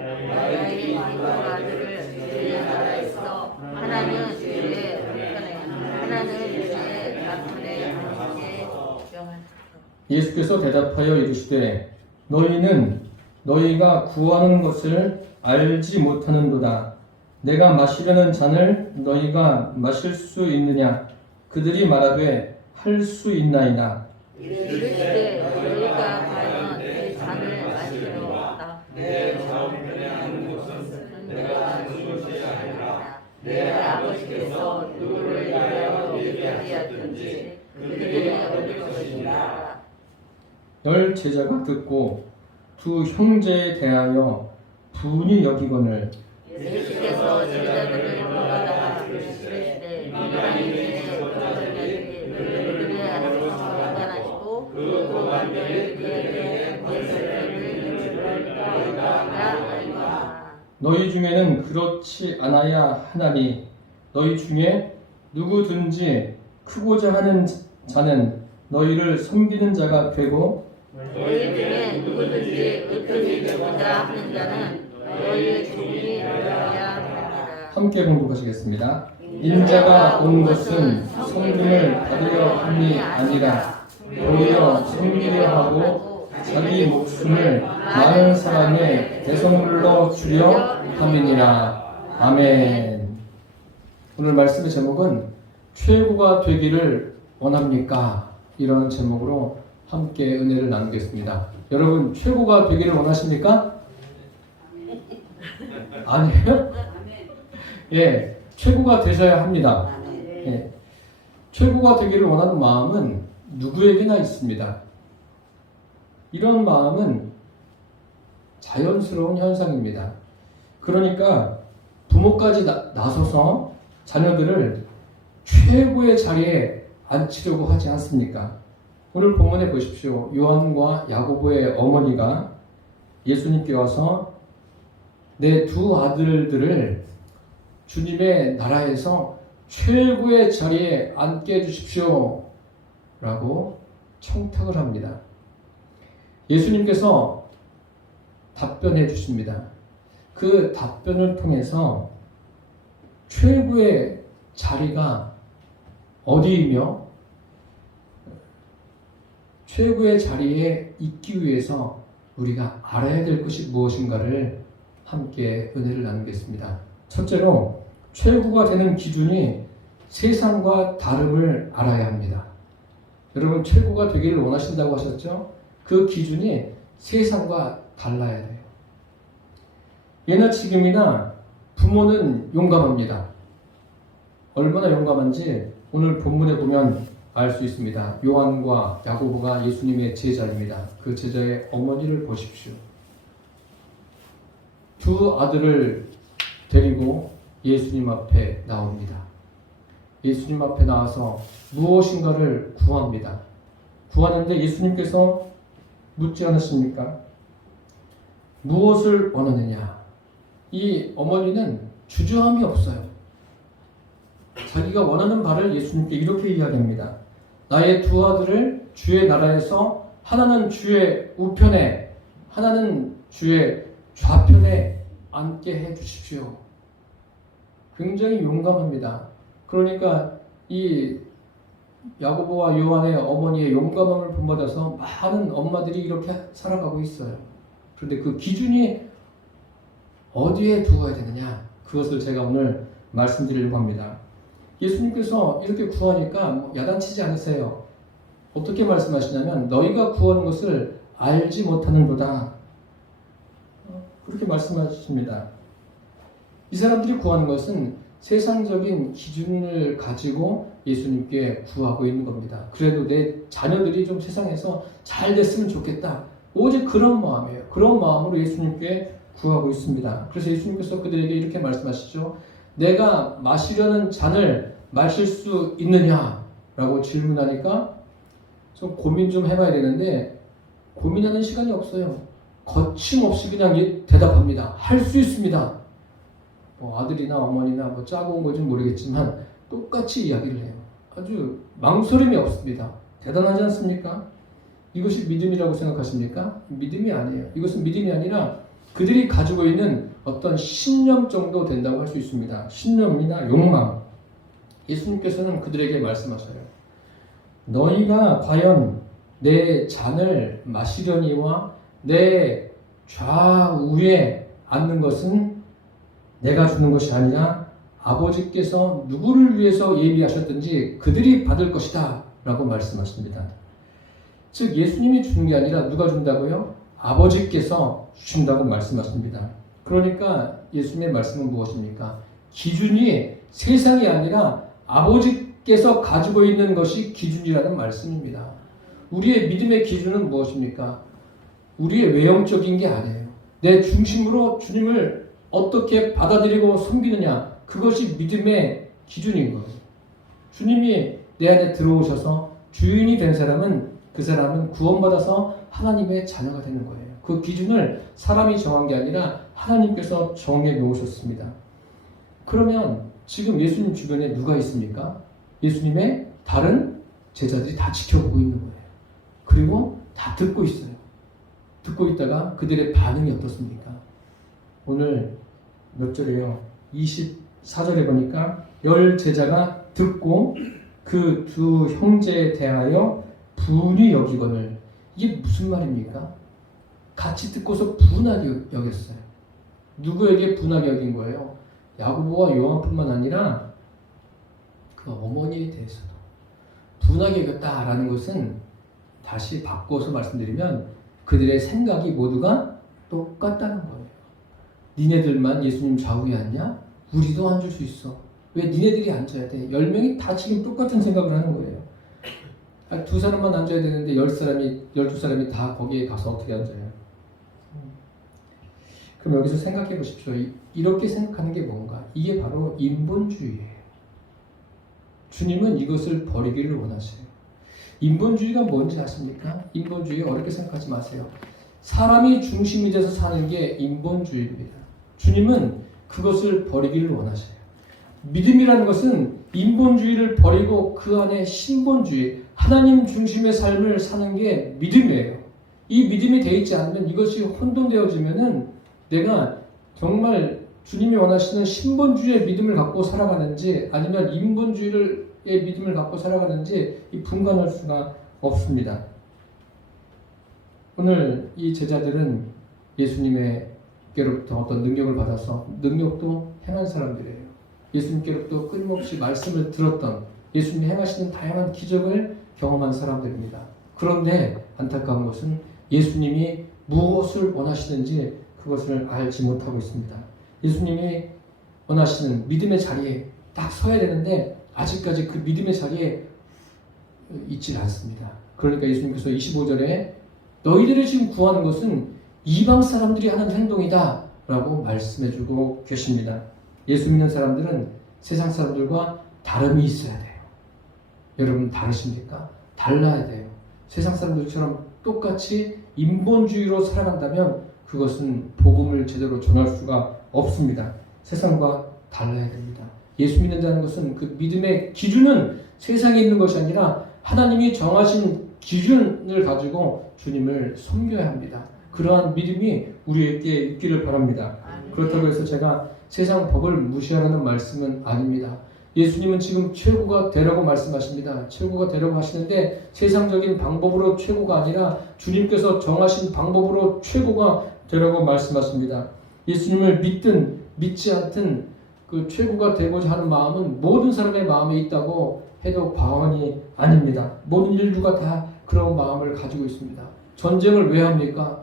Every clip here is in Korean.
나의 일곱 아들을 주의 나라에서 하나는 주의 불편에 하나는 주의 나쁜에 함께 영원하소서. 예수께서 대답하여 이르시되 너희는 너희가 구하는 것을 알지 못하는도다. 내가 마시려는 잔을 너희가 마실 수 있느냐? 그들이 말하되 할 수 있나이다. 이르시되 너희가 과연 내 잔을 마시려다. 내 좌우편에 앉는 것은 내가 죽을 것이 아니라 내 아버지께서 누구를 위하여 예비하였든지 그들이 얻을 것이니라. 열 제자가 듣고 두 형제에 대하여 분이 여기거늘 예수께서 제자들을 불러다가 이르시되 민간인의 어쩌자니 그들의 안전하시고 그 고관들 그에게 예수를 줄까 알거나. 너희 중에는 그렇지 않아야 하나니 너희 중에 누구든지 크고자 하는 자는 너희를 섬기는 자가 되고 너희 중에 누구든지 의편이 되고자 하는 자는 너희의 종이 되어야 합니다. 함께 공독하시겠습니다. 인자가 온 것은 성금을 받으려 함이 아니라 오히려 섬기려 하고 자기 목숨을 많은 사람의 대성물로 주려 함이니라. 아멘. 오늘 말씀의 제목은 최고가 되기를 원합니까? 이런 제목으로 함께 은혜를 나누겠습니다. 여러분 최고가 되기를 원하십니까? 아니에요? 예, 최고가 되셔야 합니다. 예, 최고가 되기를 원하는 마음은 누구에게나 있습니다. 이런 마음은 자연스러운 현상입니다. 그러니까 부모까지 나서서 자녀들을 최고의 자리에 앉히려고 하지 않습니까? 오늘 본문에 보십시오. 요한과 야고보의 어머니가 예수님께 와서 내 두 아들들을 주님의 나라에서 최고의 자리에 앉게 해주십시오 라고 청탁을 합니다. 예수님께서 답변해 주십니다. 그 답변을 통해서 최고의 자리가 어디이며 최고의 자리에 있기 위해서 우리가 알아야 될 것이 무엇인가를 함께 은혜를 나누겠습니다. 첫째로 최고가 되는 기준이 세상과 다름을 알아야 합니다. 여러분 최고가 되기를 원하신다고 하셨죠? 그 기준이 세상과 달라야 돼요. 예나 지금이나 부모는 용감합니다. 얼마나 용감한지 오늘 본문에 보면 알 수 있습니다. 요한과 야고보가 예수님의 제자입니다. 그 제자의 어머니를 보십시오. 두 아들을 데리고 예수님 앞에 나옵니다. 예수님 앞에 나와서 무엇인가를 구합니다. 구하는데 예수님께서 묻지 않으십니까? 무엇을 원하느냐? 이 어머니는 주저함이 없어요. 자기가 원하는 바를 예수님께 이렇게 이야기합니다. 나의 두 아들을 주의 나라에서 하나는 주의 우편에 하나는 주의 좌편에 앉게 해 주십시오. 굉장히 용감합니다. 그러니까 이 야고보와 요한의 어머니의 용감함을 본받아서 많은 엄마들이 이렇게 살아가고 있어요. 그런데 그 기준이 어디에 두어야 되느냐? 그것을 제가 오늘 말씀드리려고 합니다. 예수님께서 이렇게 구하니까 야단치지 않으세요. 어떻게 말씀하시냐면 너희가 구하는 것을 알지 못하는도다. 그렇게 말씀하십니다. 이 사람들이 구하는 것은 세상적인 기준을 가지고 예수님께 구하고 있는 겁니다. 그래도 내 자녀들이 좀 세상에서 잘 됐으면 좋겠다. 오직 그런 마음이에요. 그런 마음으로 예수님께 구하고 있습니다. 그래서 예수님께서 그들에게 이렇게 말씀하시죠. 내가 마시려는 잔을 마실 수 있느냐? 라고 질문하니까 좀 고민 좀 해봐야 되는데 고민하는 시간이 없어요. 거침없이 그냥 대답합니다. 할 수 있습니다. 아들이나 어머니나 짜고 온 건지 모르겠지만 똑같이 이야기를 해요. 아주 망설임이 없습니다. 대단하지 않습니까? 이것이 믿음이라고 생각하십니까? 믿음이 아니에요. 이것은 믿음이 아니라 그들이 가지고 있는 어떤 신념 정도 된다고 할 수 있습니다. 신념이나 욕망. 예수님께서는 그들에게 말씀하셔요. 너희가 과연 내 잔을 마시려니와 내 좌우에 앉는 것은 내가 주는 것이 아니라 아버지께서 누구를 위해서 예비하셨든지 그들이 받을 것이다 라고 말씀하십니다. 즉 예수님이 주는 게 아니라 누가 준다고요? 아버지께서 주신다고 말씀하십니다. 그러니까 예수님의 말씀은 무엇입니까? 기준이 세상이 아니라 아버지께서 가지고 있는 것이 기준이라는 말씀입니다. 우리의 믿음의 기준은 무엇입니까? 우리의 외형적인 게 아니에요. 내 중심으로 주님을 어떻게 받아들이고 섬기느냐, 그것이 믿음의 기준인 거예요. 주님이 내 안에 들어오셔서 주인이 된 사람은 그 사람은 구원받아서 하나님의 자녀가 되는 거예요. 그 기준을 사람이 정한 게 아니라 하나님께서 정해 놓으셨습니다. 그러면 지금 예수님 주변에 누가 있습니까? 예수님의 다른 제자들이 다 지켜보고 있는 거예요. 그리고 다 듣고 있어요. 듣고 있다가 그들의 반응이 어떻습니까? 오늘 몇 절이에요? 24절에 보니까 10 제자가 듣고 그 두 형제에 대하여 분이 여기거늘. 이게 무슨 말입니까? 같이 듣고서 분하게 여겼어요. 누구에게 분하게 여긴 거예요? 야고보와 요한뿐만 아니라 그 어머니에 대해서도 분하게 여겼다라는 것은 다시 바꿔서 말씀드리면 그들의 생각이 모두가 똑같다는 거예요. 니네들만 예수님 좌우에 앉냐? 우리도 앉을 수 있어. 왜 니네들이 앉아야 돼? 10명이 다 지금 똑같은 생각을 하는 거예요. 두 사람만 앉아야 되는데 10사람이, 12사람이 다 거기에 가서 어떻게 앉아요? 그럼 여기서 생각해 보십시오. 이렇게 생각하는 게 뭔가? 이게 바로 인본주의예요. 주님은 이것을 버리기를 원하세요. 인본주의가 뭔지 아십니까? 인본주의 어렵게 생각하지 마세요. 사람이 중심이 돼서 사는 게 인본주의입니다. 주님은 그것을 버리기를 원하세요. 믿음이라는 것은 인본주의를 버리고 그 안에 신본주의, 하나님 중심의 삶을 사는 게 믿음이에요. 이 믿음이 되어 있지 않으면 이것이 혼돈되어지면은 내가 정말 주님이 원하시는 신본주의의 믿음을 갖고 살아가는지 아니면 인본주의의 믿음을 갖고 살아가는지 이 분간할 수가 없습니다. 오늘 이 제자들은 예수님께로부터 어떤 능력을 받아서 능력도 행한 사람들이에요. 예수님께로부터 끊임없이 말씀을 들었던 예수님이 행하시는 다양한 기적을 경험한 사람들입니다. 그런데 안타까운 것은 예수님이 무엇을 원하시는지 그것을 알지 못하고 있습니다. 예수님이 원하시는 믿음의 자리에 딱 서야 되는데 아직까지 그 믿음의 자리에 있지 않습니다. 그러니까 예수님께서 25절에 너희들이 지금 구하는 것은 이방 사람들이 하는 행동이다 라고 말씀해주고 계십니다. 예수 믿는 사람들은 세상 사람들과 다름이 있어야 돼요. 여러분 다르십니까? 달라야 돼요. 세상 사람들처럼 똑같이 인본주의로 살아간다면 그것은 복음을 제대로 전할 수가 없습니다. 세상과 달라야 됩니다. 예수 믿는다는 것은 그 믿음의 기준은 세상에 있는 것이 아니라 하나님이 정하신 기준을 가지고 주님을 섬겨야 합니다. 그러한 믿음이 우리에게 있기를 바랍니다. 그렇다고 해서 제가 세상 법을 무시하라는 말씀은 아닙니다. 예수님은 지금 최고가 되라고 말씀하십니다. 최고가 되라고 하시는데 세상적인 방법으로 최고가 아니라 주님께서 정하신 방법으로 최고가 되라고 말씀하십니다. 예수님을 믿든 믿지 않든 그 최고가 되고자 하는 마음은 모든 사람의 마음에 있다고 해도 과언이 아닙니다. 모든 인류가 다 그런 마음을 가지고 있습니다. 전쟁을 왜 합니까?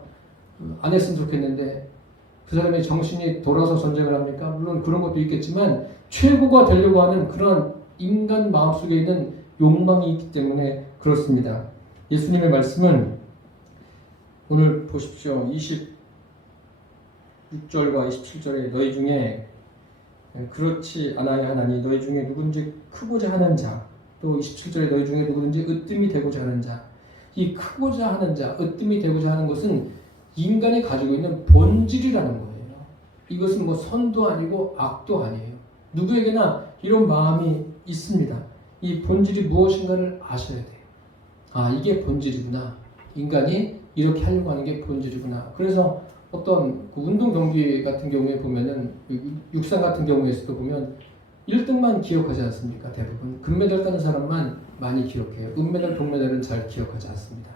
안 했으면 좋겠는데 그 사람의 정신이 돌아서 전쟁을 합니까? 물론 그런 것도 있겠지만 최고가 되려고 하는 그런 인간 마음속에 있는 욕망이 있기 때문에 그렇습니다. 예수님의 말씀은 오늘 보십시오. 26절과 27절에 너희 중에 그렇지 않아야 하나니 너희 중에 누군지 크고자 하는 자, 또 27절에 너희 중에 누구든지 으뜸이 되고자 하는 자. 이 크고자 하는 자, 으뜸이 되고자 하는 것은 인간이 가지고 있는 본질이라는 거예요. 이것은 뭐 선도 아니고 악도 아니에요. 누구에게나 이런 마음이 있습니다. 이 본질이 무엇인가를 아셔야 돼요. 아, 이게 본질이구나. 인간이 이렇게 하려고 하는 게 본질이구나. 그래서 어떤 그 운동 경기 같은 경우에 보면은 육상 같은 경우에서도 보면 1등만 기억하지 않습니까? 대부분 금메달 따는 사람만 많이 기억해요. 은메달, 동메달은 잘 기억하지 않습니다.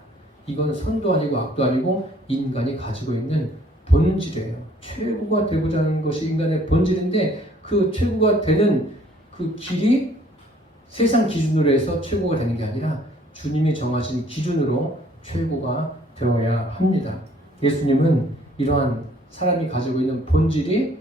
이건 선도 아니고 악도 아니고 인간이 가지고 있는 본질이에요. 최고가 되고자 하는 것이 인간의 본질인데 그 최고가 되는 그 길이 세상 기준으로 해서 최고가 되는 게 아니라 주님이 정하신 기준으로 최고가 되어야 합니다. 예수님은 이러한 사람이 가지고 있는 본질이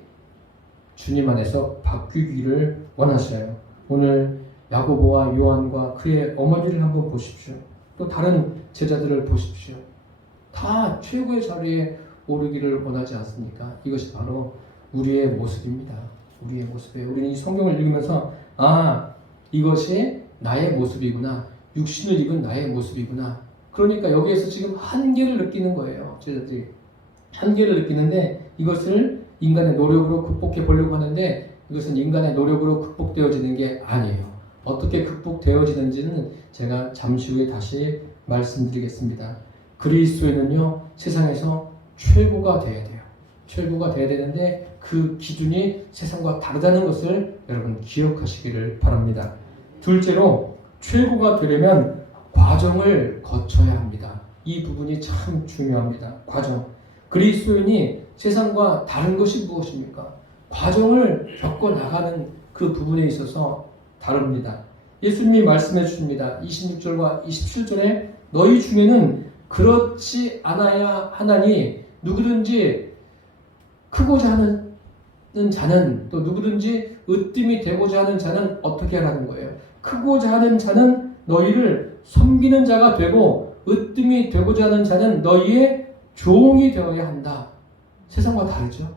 주님 안에서 바뀌기를 원하셔요. 오늘 야고보와 요한과 그의 어머니를 한번 보십시오. 또 다른 제자들을 보십시오. 다 최고의 자리에 오르기를 원하지 않습니까? 이것이 바로 우리의 모습입니다. 우리의 모습이에요. 우리는 이 성경을 읽으면서 이것이 나의 모습이구나. 육신을 입은 나의 모습이구나. 그러니까 여기에서 지금 한계를 느끼는 거예요. 제자들이 한계를 느끼는데 이것을 인간의 노력으로 극복해 보려고 하는데 이것은 인간의 노력으로 극복되어지는 게 아니에요. 어떻게 극복되어지는지는 제가 잠시 후에 다시 말씀드리겠습니다. 그리스도인은요, 세상에서 최고가 돼야 돼요. 최고가 돼야 되는데 그 기준이 세상과 다르다는 것을 여러분 기억하시기를 바랍니다. 둘째로 최고가 되려면 과정을 거쳐야 합니다. 이 부분이 참 중요합니다. 과정. 그리스도인이 세상과 다른 것이 무엇입니까? 과정을 겪어 나가는 그 부분에 있어서 다릅니다. 예수님이 말씀해 주십니다. 26절과 27절에 너희 중에는 그렇지 않아야 하나니 누구든지 크고자 하는 자는 또 누구든지 으뜸이 되고자 하는 자는 어떻게 하라는 거예요? 크고자 하는 자는 너희를 섬기는 자가 되고 으뜸이 되고자 하는 자는 너희의 종이 되어야 한다. 세상과 다르죠?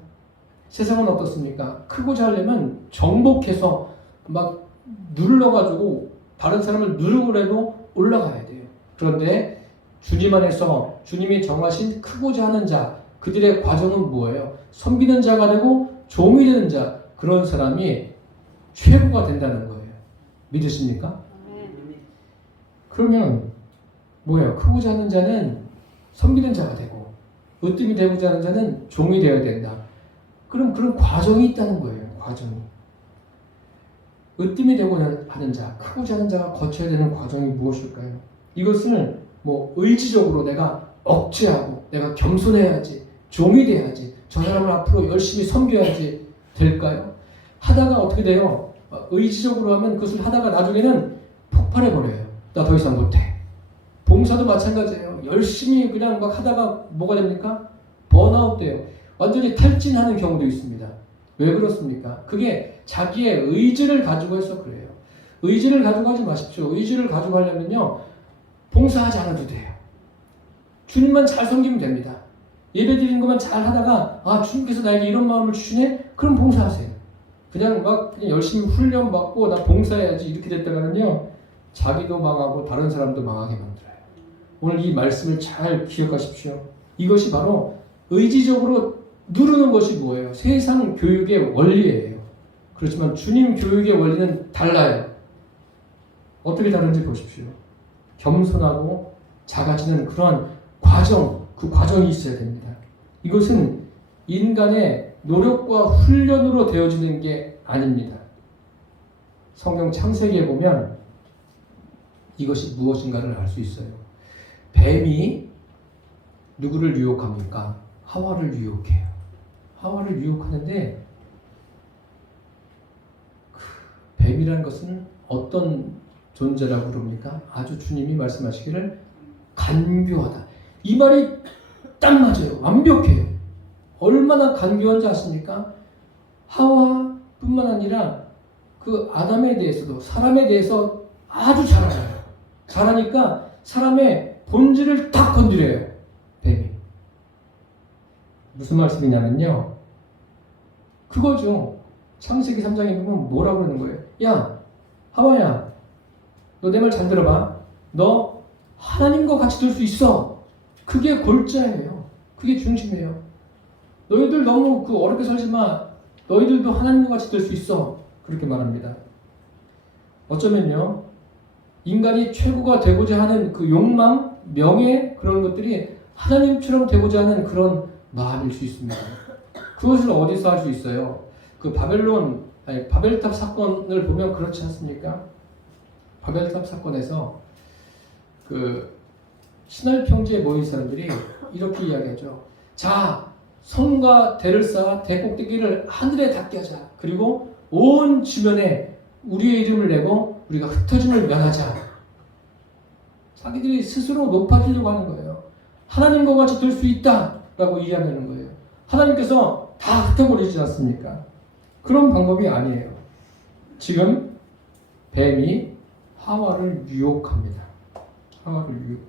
세상은 어떻습니까? 크고자 하려면 정복해서 막 눌러가지고 다른 사람을 누르고라도 올라가야 돼요. 그런데 주님 안에서 주님이 정하신 크고자 하는 자, 그들의 과정은 뭐예요? 섬기는 자가 되고 종이 되는 자, 그런 사람이 최고가 된다는 거예요. 믿으십니까? 그러면 뭐예요? 크고자 하는 자는 섬기는 자가 되고 으뜸이 되고자 하는 자는 종이 되어야 된다. 그럼 그런 과정이 있다는 거예요. 과정이. 으뜸이 되고자 하는 자, 크고자 하는 자가 거쳐야 되는 과정이 무엇일까요? 이것을 뭐 의지적으로 내가 억제하고 내가 겸손해야지, 종이 돼야지, 저 사람을 앞으로 열심히 섬겨야지 될까요? 하다가 어떻게 돼요? 의지적으로 하면 그것을 하다가 나중에는 폭발해버려요. 나 더 이상 못해. 봉사도 마찬가지예요. 열심히 그냥 막 하다가 뭐가 됩니까? 번아웃 돼요. 완전히 탈진하는 경우도 있습니다. 왜 그렇습니까? 그게 자기의 의지를 가지고 해서 그래요. 의지를 가지고 하지 마십시오. 의지를 가지고 하려면요, 봉사하지 않아도 돼요. 주님만 잘 섬기면 됩니다. 예배 드리는 것만 잘 하다가 주님께서 나에게 이런 마음을 주시네? 그럼 봉사하세요. 그냥 열심히 훈련 받고 나 봉사해야지 이렇게 됐다가는요, 자기도 망하고 다른 사람도 망하게 만들어요. 오늘 이 말씀을 잘 기억하십시오. 이것이 바로 의지적으로 누르는 것이 뭐예요? 세상 교육의 원리예요. 그렇지만 주님 교육의 원리는 달라요. 어떻게 다른지 보십시오. 겸손하고 작아지는 그러한 과정, 그 과정이 있어야 됩니다. 이것은 인간의 노력과 훈련으로 되어지는 게 아닙니다. 성경 창세기에 보면 이것이 무엇인가를 알 수 있어요. 뱀이 누구를 유혹합니까? 하와를 유혹해요. 하와를 유혹하는데 뱀이라는 것은 어떤 존재라고 그럽니까? 아주 주님이 말씀하시기를 간교하다. 이 말이 딱 맞아요. 완벽해요. 얼마나 간교한지 아십니까? 하와뿐만 아니라 그 아담에 대해서도 사람에 대해서 아주 잘 알아요. 잘하니까 사람의 본질을 딱 건드려요. 뱀이. 무슨 말씀이냐면요, 그거죠. 창세기 3장에 보면 뭐라고 그러는 거예요? 야, 하와야, 너 내 말 잘 들어봐. 너 하나님과 같이 될 수 있어. 그게 골자예요. 그게 중심이에요. 너희들 너무 어렵게 살지 마. 너희들도 하나님과 같이 될 수 있어. 그렇게 말합니다. 어쩌면요, 인간이 최고가 되고자 하는 그 욕망, 명예, 그런 것들이 하나님처럼 되고자 하는 그런 마음일 수 있습니다. 그것을 어디서 할 수 있어요? 그 바벨탑 사건을 보면 그렇지 않습니까? 바벨탑 사건에서 그 신할 평지에 모인 사람들이 이렇게 이야기하죠. 자, 성과 대를 쌓아 대꼭대기를 하늘에 닿게 하자. 그리고 온 주변에 우리의 이름을 내고 우리가 흩어짐을 면하자. 자기들이 스스로 높아지려고 하는 거예요. 하나님과 같이 될 수 있다라고 이야기하는 거예요. 하나님께서 다 흩어버리지 않습니까? 그런 방법이 아니에요. 지금 뱀이 하와를 유혹합니다. 하와를 유혹해.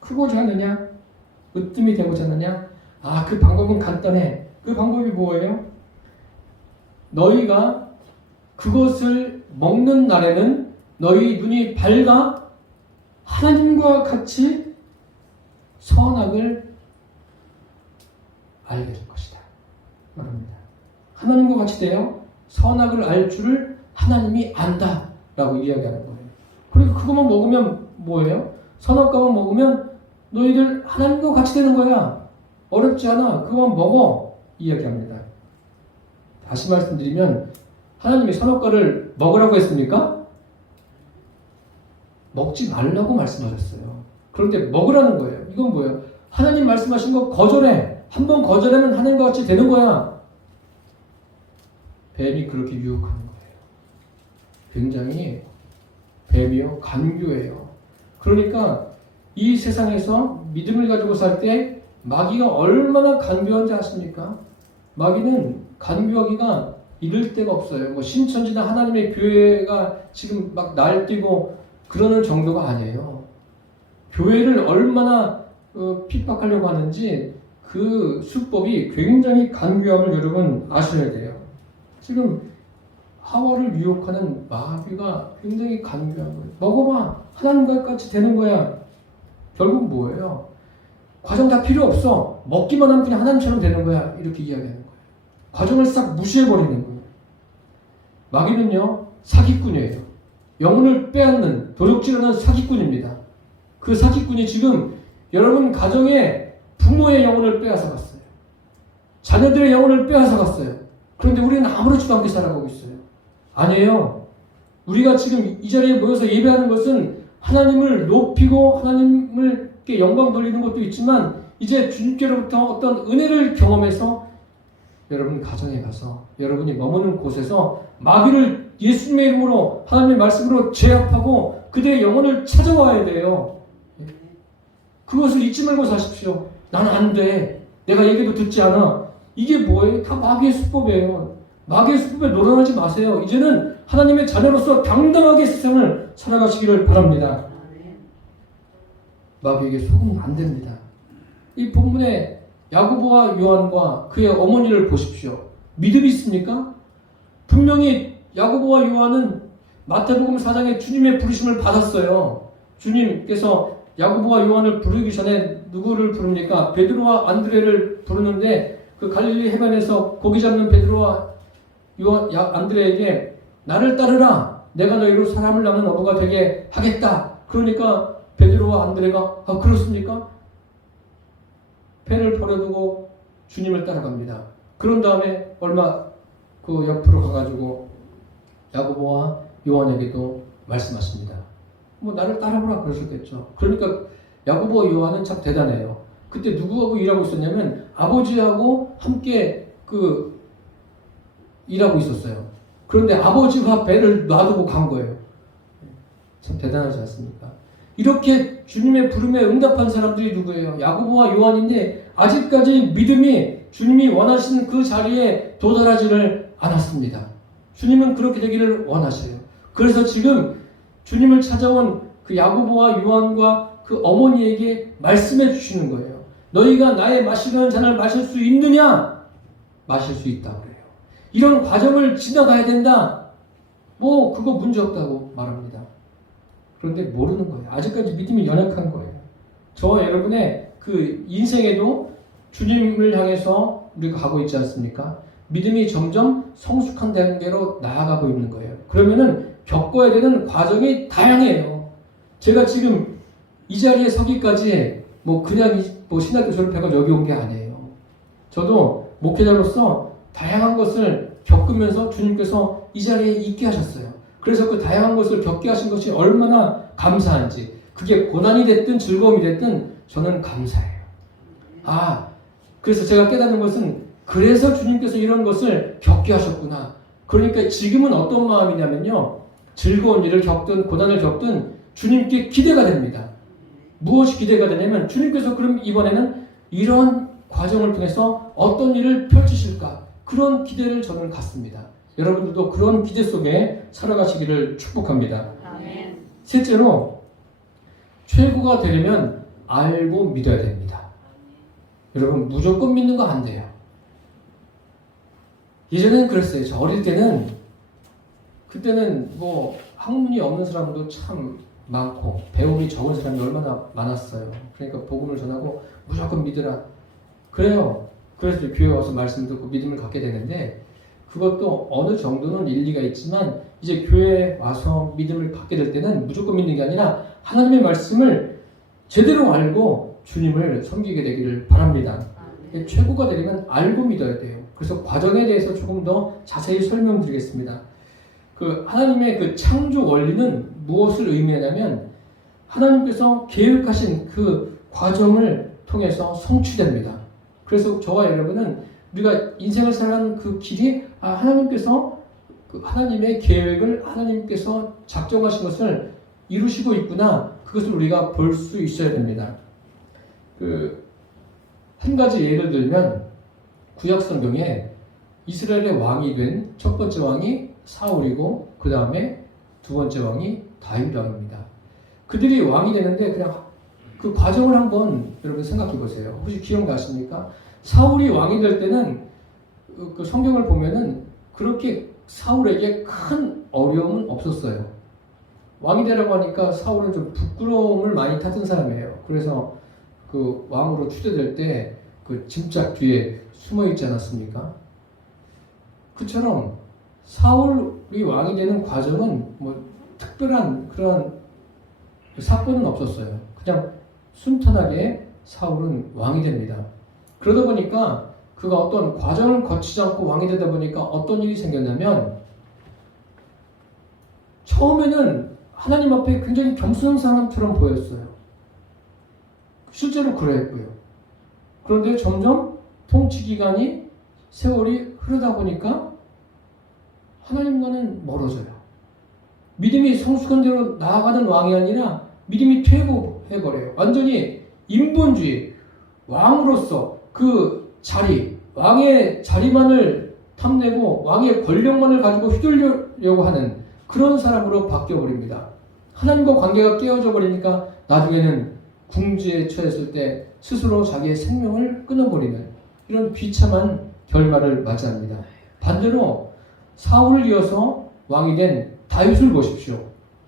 크고자 하느냐? 으뜸이 되고자 하느냐? 그 방법은 간단해. 그 방법이 뭐예요? 너희가 그것을 먹는 날에는 너희 눈이 밝아 하나님과 같이 선악을 알게 될 것이다. 말합니다. 하나님과 같이 되어 선악을 알 줄을 하나님이 안다. 라고 이야기하는 거예요. 그리고 그것만 먹으면 뭐예요? 선악과만 먹으면 너희들 하나님과 같이 되는 거야. 어렵지 않아. 그것만 먹어. 이야기합니다. 다시 말씀드리면 하나님이 선악과를 먹으라고 했습니까? 먹지 말라고 말씀하셨어요. 그런데 먹으라는 거예요. 이건 뭐예요? 하나님 말씀하신 거 거절해. 한번 거절하면 하나님과 같이 되는 거야. 뱀이 그렇게 유혹하는 거예요. 굉장히 뱀이요, 간교예요. 그러니까 이 세상에서 믿음을 가지고 살 때 마귀가 얼마나 간교한지 아십니까? 마귀는 간교하기가 이를 데가 없어요. 뭐 신천지나 하나님의 교회가 지금 막 날뛰고 그러는 정도가 아니에요. 교회를 얼마나 핍박하려고 하는지 그 수법이 굉장히 간교함을 여러분 아셔야 돼요. 지금 하와를 유혹하는 마귀가 굉장히 간교한 거예요. 먹어봐. 하나님과 같이 되는 거야. 결국 뭐예요? 과정 다 필요 없어. 먹기만 하면 그냥 하나님처럼 되는 거야. 이렇게 이야기하는 거예요. 과정을 싹 무시해버리는 거예요. 마귀는요, 사기꾼이에요. 영혼을 빼앗는, 도둑질하는 사기꾼입니다. 그 사기꾼이 지금 여러분 가정에 부모의 영혼을 빼앗아 갔어요. 자녀들의 영혼을 빼앗아 갔어요. 그런데 우리는 아무렇지도 않게 살아가고 있어요. 아니에요. 우리가 지금 이 자리에 모여서 예배하는 것은 하나님을 높이고 하나님께 영광 돌리는 것도 있지만 이제 주님께로부터 어떤 은혜를 경험해서 여러분 가정에 가서 여러분이 머무는 곳에서 마귀를 예수님의 이름으로 하나님의 말씀으로 제압하고 그들의 영혼을 찾아와야 돼요. 그것을 잊지 말고 사십시오. 나는 안 돼. 내가 얘기도 듣지 않아. 이게 뭐예요? 다 마귀의 수법이에요. 마귀의 수법에 놀아나지 마세요. 이제는 하나님의 자녀로서 당당하게 세상을 살아가시기를 바랍니다. 마귀에게 속으면 안 됩니다. 이 본문에 야고보와 요한과 그의 어머니를 보십시오. 믿음이 있습니까? 분명히 야고보와 요한은 마태복음 4장에 주님의 부르심을 받았어요. 주님께서 야고보와 요한을 부르기 전에 누구를 부릅니까? 베드로와 안드레를 부르는데 그 갈릴리 해변에서 고기 잡는 베드로와 안드레에게 나를 따르라. 내가 너희로 사람을 낳는 어부가 되게 하겠다. 그러니까 베드로와 안드레가 그렇습니까? 배를 버려두고 주님을 따라갑니다. 그런 다음에 얼마 그 옆으로 가가지고 야고보와 요한에게도 말씀하십니다. 뭐 나를 따라오라 그러셨겠죠. 그러니까 야고보와 요한은 참 대단해요. 그때 누구하고 일하고 있었냐면 아버지하고 함께 일하고 있었어요. 그런데 아버지가 배를 놔두고 간 거예요. 참 대단하지 않습니까? 이렇게 주님의 부름에 응답한 사람들이 누구예요? 야고보와 요한인데 아직까지 믿음이 주님이 원하시는 그 자리에 도달하지를 않았습니다. 주님은 그렇게 되기를 원하셔요. 그래서 지금 주님을 찾아온 그 야고보와 요한과 그 어머니에게 말씀해 주시는 거예요. 너희가 나의 마시는 잔을 마실 수 있느냐? 마실 수 있다고 그래요. 이런 과정을 지나가야 된다. 뭐 그거 문제 없다고 말합니다. 그런데 모르는 거예요. 아직까지 믿음이 연약한 거예요. 저와 여러분의 그 인생에도 주님을 향해서 우리가 가고 있지 않습니까? 믿음이 점점 성숙한 단계로 나아가고 있는 거예요. 그러면은 겪어야 되는 과정이 다양해요. 제가 지금 이 자리에 서기까지 뭐 그냥 뭐 신학교 졸업해가 여기 온 게 아니에요. 저도 목회자로서 다양한 것을 겪으면서 주님께서 이 자리에 있게 하셨어요. 그래서 그 다양한 것을 겪게 하신 것이 얼마나 감사한지, 그게 고난이 됐든 즐거움이 됐든 저는 감사해요. 그래서 제가 깨닫는 것은 그래서 주님께서 이런 것을 겪게 하셨구나. 그러니까 지금은 어떤 마음이냐면요, 즐거운 일을 겪든 고난을 겪든 주님께 기대가 됩니다. 무엇이 기대가 되냐면 주님께서 그럼 이번에는 이런 과정을 통해서 어떤 일을 펼치실까, 그런 기대를 저는 갖습니다. 여러분들도 그런 기대 속에 살아가시기를 축복합니다. 아멘. 셋째로, 최고가 되려면 알고 믿어야 됩니다. 여러분, 무조건 믿는 거 안 돼요. 예전에는 그랬어요. 저 어릴 때는, 그때는 뭐 학문이 없는 사람도 참 많고 배움이 적은 사람이 얼마나 많았어요. 그러니까 복음을 전하고 무조건 믿으라. 그래요. 그래서 교회 와서 말씀 듣고 믿음을 갖게 되는데, 그것도 어느 정도는 일리가 있지만 이제 교회에 와서 믿음을 갖게 될 때는 무조건 믿는 게 아니라 하나님의 말씀을 제대로 알고 주님을 섬기게 되기를 바랍니다. 최고가 되려면 알고 믿어야 돼요. 그래서 과정에 대해서 조금 더 자세히 설명드리겠습니다. 그 하나님의 그 창조 원리는 무엇을 의미하냐면 하나님께서 계획하신 그 과정을 통해서 성취됩니다. 그래서 저와 여러분은 우리가 인생을 살아가는 그 길이 하나님께서 그 하나님의 계획을 하나님께서 작정하신 것을 이루시고 있구나, 그것을 우리가 볼 수 있어야 됩니다. 한 가지 예를 들면 구약 성경에 이스라엘의 왕이 된 첫 번째 왕이 사울이고 그 다음에 두 번째 왕이 다윗 왕입니다. 그들이 왕이 되는데 그냥 그 과정을 한번 여러분 생각해 보세요. 혹시 기억나십니까? 사울이 왕이 될 때는 그 성경을 보면은 그렇게 사울에게 큰 어려움은 없었어요. 왕이 되라고 하니까 사울은 좀 부끄러움을 많이 탔던 사람이에요. 그래서 그 왕으로 추대될 때 그 짐짝 뒤에 숨어 있지 않았습니까? 그처럼 사울이 왕이 되는 과정은 뭐 특별한 그런 사건은 없었어요. 그냥 순탄하게 사울은 왕이 됩니다. 그러다 보니까 그가 어떤 과정을 거치지 않고 왕이 되다 보니까 어떤 일이 생겼냐면, 처음에는 하나님 앞에 굉장히 겸손한 사람처럼 보였어요. 실제로 그랬고요. 그런데 점점 통치 기간이 세월이 흐르다 보니까 하나님과는 멀어져요. 믿음이 성숙한 대로 나아가는 왕이 아니라 믿음이 퇴보해버려요. 완전히 인본주의, 왕으로서 그 자리, 왕의 자리만을 탐내고 왕의 권력만을 가지고 휘둘려고 하는 그런 사람으로 바뀌어버립니다. 하나님과 관계가 깨어져 버리니까 나중에는 궁지에 처했을 때 스스로 자기의 생명을 끊어버리는 이런 비참한 결말을 맞이합니다. 반대로 사울을 이어서 왕이 된 다윗을 보십시오.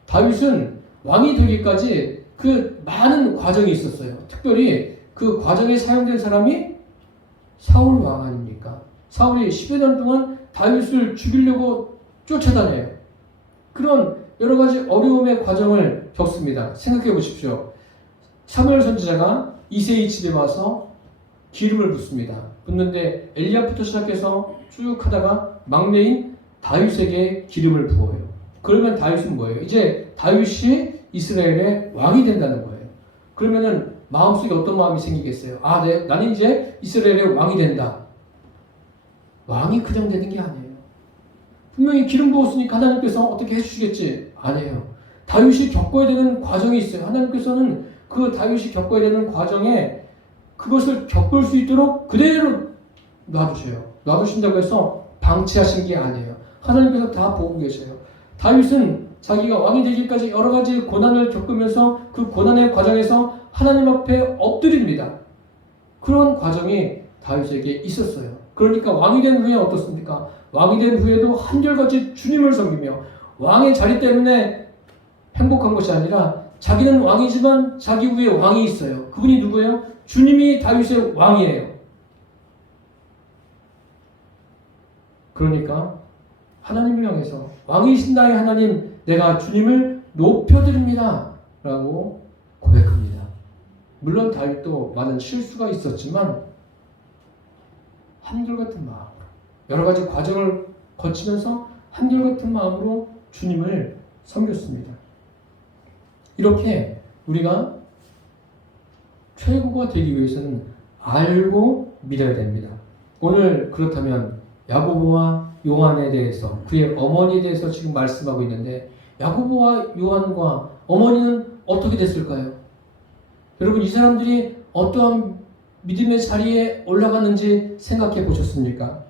다윗은 왕이 되기까지 그 많은 과정이 있었어요. 특별히 그 과정에 사용된 사람이 사울 왕 아닙니까? 사울이 10여 년 동안 다윗을 죽이려고 쫓아다녀요. 그런 여러 가지 어려움의 과정을 겪습니다. 생각해 보십시오. 사무엘 선지자가 이새의 집에 와서 기름을 붓습니다. 붓는데 엘리압부터 시작해서 쭉 하다가 막내인 다윗에게 기름을 부어요. 그러면 다윗은 뭐예요? 이제 다윗이 이스라엘의 왕이 된다는 거예요. 그러면은 마음속에 어떤 마음이 생기겠어요? 나는 이제 이스라엘의 왕이 된다. 왕이 그냥 되는 게 아니에요. 분명히 기름 부었으니까 하나님께서 어떻게 해주시겠지? 아니에요. 다윗이 겪어야 되는 과정이 있어요. 하나님께서는 그 다윗이 겪어야 되는 과정에 그것을 겪을 수 있도록 그대로 놔두셔요. 놔두신다고 해서 방치하신 게 아니에요. 하나님께서 다 보고 계셔요. 다윗은 자기가 왕이 되기까지 여러 가지 고난을 겪으면서 그 고난의 과정에서 하나님 앞에 엎드립니다. 그런 과정이 다윗에게 있었어요. 그러니까 왕이 된 후에 어떻습니까? 왕이 된 후에도 한결같이 주님을 섬기며 왕의 자리 때문에 행복한 것이 아니라 자기는 왕이지만 자기 위에 왕이 있어요. 그분이 누구예요? 주님이 다윗의 왕이에요. 그러니까 하나님을 향해서 왕이신 나의 하나님, 내가 주님을 높여드립니다 라고 고백합니다. 물론 다윗도 많은 실수가 있었지만 한결같은 마음으로 여러 가지 과정을 거치면서 한결같은 마음으로 주님을 섬겼습니다. 이렇게 우리가 최고가 되기 위해서는 알고 믿어야 됩니다. 오늘 그렇다면 야고보와 요한에 대해서 그의 어머니에 대해서 지금 말씀하고 있는데 야고보와 요한과 어머니는 어떻게 됐을까요? 여러분 이 사람들이 어떠한 믿음의 자리에 올라갔는지 생각해 보셨습니까?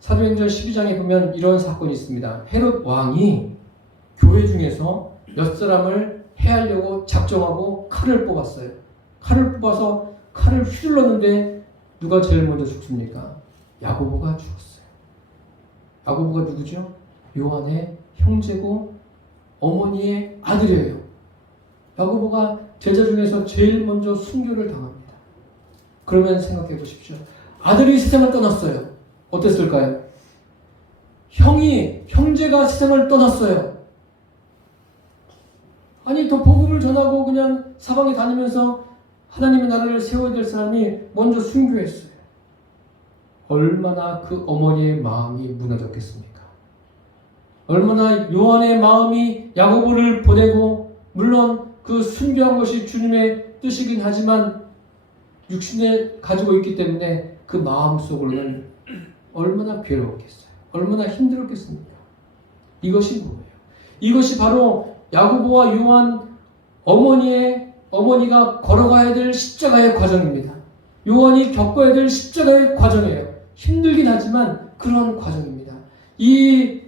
사도행전 12장에 보면 이런 사건이 있습니다. 헤롯 왕이 교회 중에서 몇 사람을 해하려고 작정하고 칼을 뽑았어요. 칼을 뽑아서 칼을 휘둘렀는데 누가 제일 먼저 죽습니까? 야고보가 죽었어요. 야고보가 누구죠? 요한의 형제고 어머니의 아들이에요. 야고보가 제자 중에서 제일 먼저 순교를 당합니다. 그러면 생각해 보십시오. 아들이 세상을 떠났어요. 어땠을까요? 형제가 세상을 떠났어요. 아니 더 복음을 전하고 그냥 사방에 다니면서 하나님의 나라를 세워야 될 사람이 먼저 순교했어요. 얼마나 그 어머니의 마음이 무너졌겠습니까? 얼마나 요한의 마음이 야고보를 보내고 물론 그 순교한 것이 주님의 뜻이긴 하지만 육신을 가지고 있기 때문에 그 마음속으로는 얼마나 괴로웠겠어요. 얼마나 힘들었겠습니까? 이것이 뭐예요? 이것이 바로 야고보와 요한 어머니가 걸어가야 될 십자가의 과정입니다. 요한이 겪어야 될 십자가의 과정이에요. 힘들긴 하지만 그런 과정입니다. 이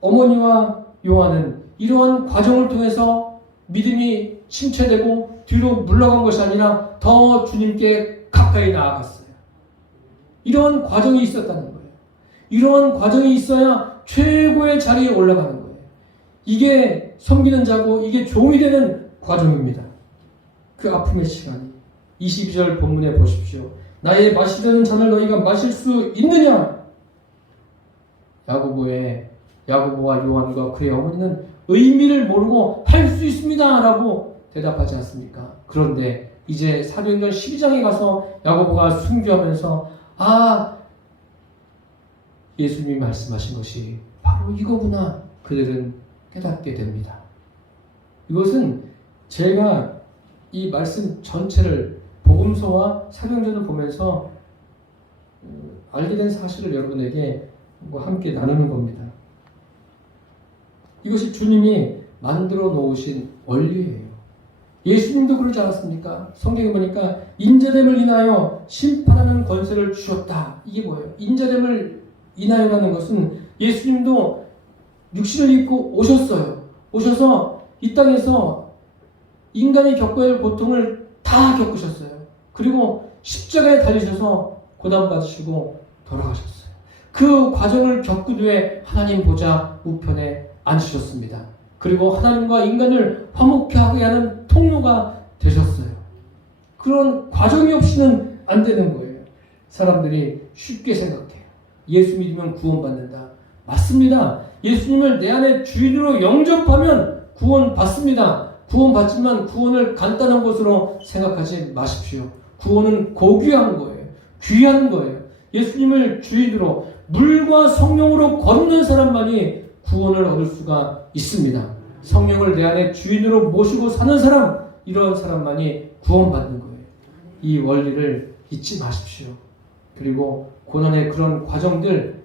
어머니와 요한은 이러한 과정을 통해서 믿음이 침체되고 뒤로 물러간 것이 아니라 더 주님께 가까이 나아갔어요. 이러한 과정이 있었다는 거예요. 이러한 과정이 있어야 최고의 자리에 올라가는 거예요. 이게 섬기는 자고 이게 종이 되는 과정입니다. 그 아픔의 시간이 22절 본문에 보십시오. 나의 마시려는 잔을 너희가 마실 수 있느냐? 야고보와 요한과 그의 어머니는 의미를 모르고 할 수 있습니다 라고 대답하지 않습니까? 그런데 이제 사도행전 12장에 가서 야고보가 순교하면서 예수님이 말씀하신 것이 바로 이거구나 그들은 깨닫게 됩니다. 이것은 제가 이 말씀 전체를 복음서와 사도행전을 보면서 알게 된 사실을 여러분에게 함께 나누는 겁니다. 이것이 주님이 만들어 놓으신 원리예요. 예수님도 그러지 않았습니까? 성경에 보니까 인자됨을 인하여 심판하는 권세를 주셨다. 이게 뭐예요? 인자됨을 인하여라는 것은 예수님도 육신을 입고 오셨어요. 오셔서 이 땅에서 인간이 겪어야 할 고통을 다 겪으셨어요. 그리고 십자가에 달리셔서 고난받으시고 돌아가셨어요. 그 과정을 겪은 후에 하나님 보좌 우편에 앉으셨습니다. 그리고 하나님과 인간을 화목케 하게 하는 통로가 되셨어요. 그런 과정이 없이는 안 되는 거예요. 사람들이 쉽게 생각해요. 예수 믿으면 구원받는다. 맞습니다. 예수님을 내 안에 주인으로 영접하면 구원받습니다. 구원받지만 구원을 간단한 것으로 생각하지 마십시오. 구원은 고귀한 거예요. 귀한 거예요. 예수님을 주인으로 물과 성령으로 거듭난 사람만이 구원을 얻을 수가 있습니다. 성령을 내 안에 주인으로 모시고 사는 사람, 이런 사람만이 구원받는 거예요. 이 원리를 잊지 마십시오. 그리고 고난의 그런 과정들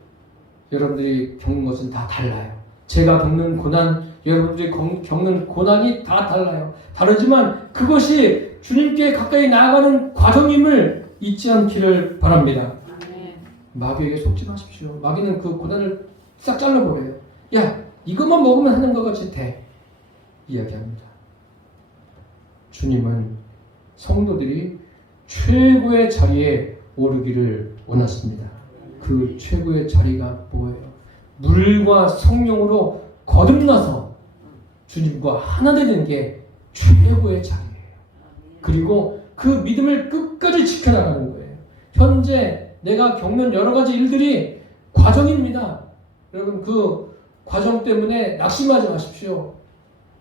여러분들이 겪는 것은 다 달라요. 제가 겪는 고난, 여러분들이 겪는 고난이 다 달라요. 다르지만 그것이 주님께 가까이 나아가는 과정임을 잊지 않기를 바랍니다. 마귀에게 속지 마십시오. 마귀는 그 고난을 싹 잘라버려요. 야, 이것만 먹으면 하는 것 같이 돼. 이야기합니다. 주님은 성도들이 최고의 자리에 오르기를 원하십니다. 그 최고의 자리가 뭐예요? 물과 성령으로 거듭나서 주님과 하나 되는 게 최고의 자리예요. 그리고 그 믿음을 끝까지 지켜나가는 거예요. 현재 내가 겪는 여러 가지 일들이 과정입니다. 여러분 그 과정 때문에 낙심하지 마십시오.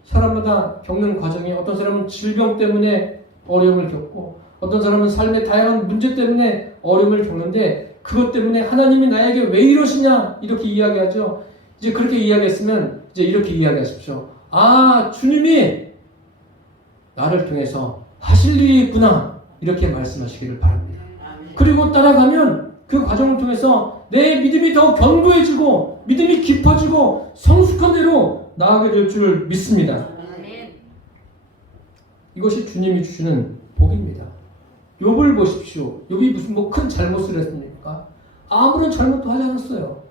사람마다 겪는 과정이 어떤 사람은 질병 때문에 어려움을 겪고 어떤 사람은 삶의 다양한 문제 때문에 어려움을 겪는데 그것 때문에 하나님이 나에게 왜 이러시냐 이렇게 이야기하죠. 이제 그렇게 이야기했으면 이제 이렇게 이야기하십시오. 아, 주님이 나를 통해서 하실 일이 있구나 이렇게 말씀하시기를 바랍니다. 그리고 따라가면 그 과정을 통해서 내 믿음이 더 견고해지고 믿음이 깊어지고 성숙한 대로 나아가게 될 줄 믿습니다. 이것이 주님이 주시는 복입니다. 욥을 보십시오. 욥이 무슨 큰 잘못을 했습니까? 아무런 잘못도 하지 않았어요.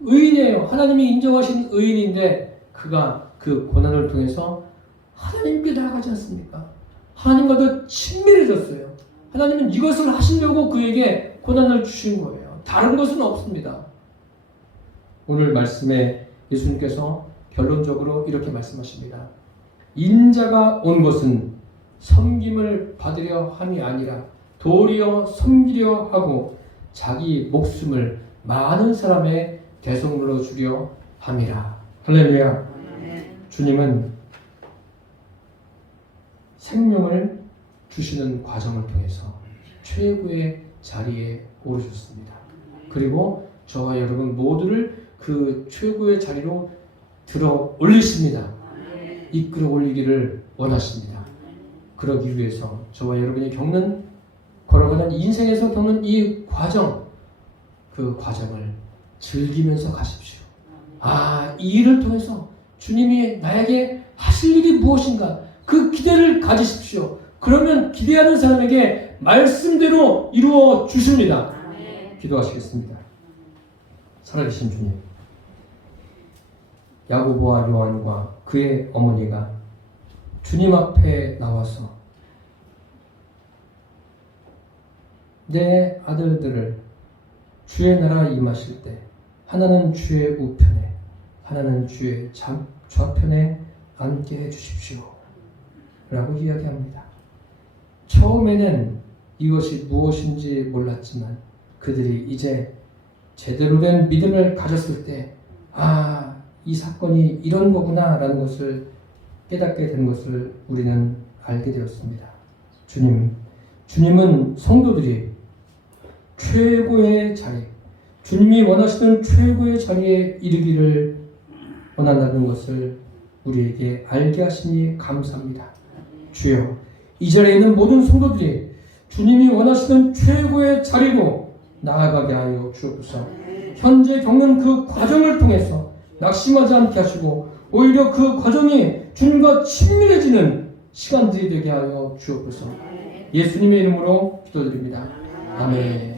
의인이에요. 하나님이 인정하신 의인인데 그가 그 고난을 통해서 하나님께 나아가지 않습니까? 하나님과 더 친밀해졌어요. 하나님은 이것을 하시려고 그에게 고난을 주신 거예요. 다른 것은 없습니다. 오늘 말씀에 예수님께서 결론적으로 이렇게 말씀하십니다. 인자가 온 것은 섬김을 받으려 함이 아니라 도리어 섬기려 하고 자기 목숨을 많은 사람의 대속물로 주려 함이라. 할렐루야. 주님은 생명을 주시는 과정을 통해서 최고의 자리에 오르셨습니다. 그리고 저와 여러분 모두를 그 최고의 자리로 들어 올리십니다. 이끌어 올리기를 원하십니다. 그러기 위해서 저와 여러분이 걸어가는 인생에서 겪는 이 과정, 그 과정을 즐기면서 가십시오. 아, 이 일을 통해서 주님이 나에게 하실 일이 무엇인가 그 기대를 가지십시오. 그러면 기대하는 사람에게 말씀대로 이루어 주십니다. 기도하시겠습니다. 살아계신 주님, 야고보와 요한과 그의 어머니가 주님 앞에 나와서 내 아들들을 주의 나라 임하실 때 하나는 주의 우편에 하나는 주의 좌편에 앉게 해주십시오 라고 이야기합니다. 처음에는 이것이 무엇인지 몰랐지만 그들이 이제 제대로 된 믿음을 가졌을 때 아, 이 사건이 이런 거구나 라는 것을 깨닫게 된 것을 우리는 알게 되었습니다. 주님은 성도들이 최고의 자리, 주님이 원하시는 최고의 자리에 이르기를 원한다는 것을 우리에게 알게 하시니 감사합니다. 주여, 이 자리에 있는 모든 성도들이 주님이 원하시는 최고의 자리로 나아가게 하여 주옵소서. 현재 겪는 그 과정을 통해서 낙심하지 않게 하시고 오히려 그 과정이 주님과 친밀해지는 시간들이 되게 하여 주옵소서. 예수님의 이름으로 기도드립니다. 아멘.